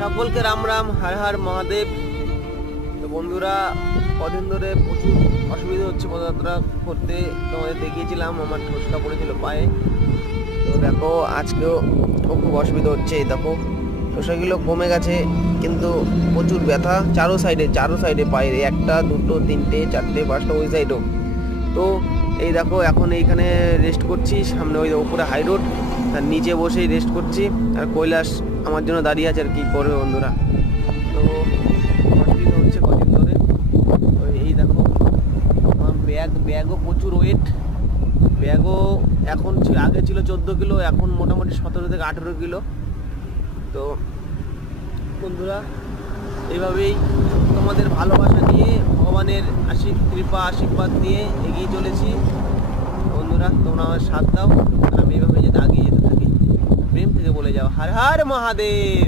সকলকে রাম রাম, হর হর মহাদেব। তো বন্ধুরা, কদিন ধরে প্রচুর অসুবিধা হচ্ছে পদযাত্রা করতে। তোমাদের দেখিয়েছিলাম আমার ঠোসকা পড়েছিল পায়ে। তো দেখো আজকেও খুব অসুবিধা হচ্ছে। দেখো ঠোসাগুলো কমে গেছে, কিন্তু প্রচুর ব্যথা চারো সাইডে পায়ে, একটা দুটো তিনটে চারটে পাঁচটা ওই সাইডও। তো এই দেখো এখন এইখানে রেস্ট করছি, সামনে ওই উপরে হাই রোড, আর নিচে বসেই রেস্ট করছি। আর কৈলাস আমার জন্য দাঁড়িয়ে আছে, আর কি করবে বন্ধুরা। তো অসুবিধা হচ্ছে কদিন ধরে। তো এই দেখো আমার ব্যাগও প্রচুর ওয়েট। ব্যাগও এখন আগে ছিল 14 কিলো, এখন মোটামুটি 17 থেকে 18 কিলো। তো বন্ধুরা, এইভাবেই তোমাদের ভালোবাসা নিয়ে, ভগবানের কৃপা আশীর্বাদ নিয়ে এগিয়ে চলেছি। বন্ধুরা, তোমরা আমার সাথ দাও, আর আমি এভাবে যাতে এগিয়ে যেতে থাকি। প্রেম থেকে বলে যাও, হর হর মহাদেব।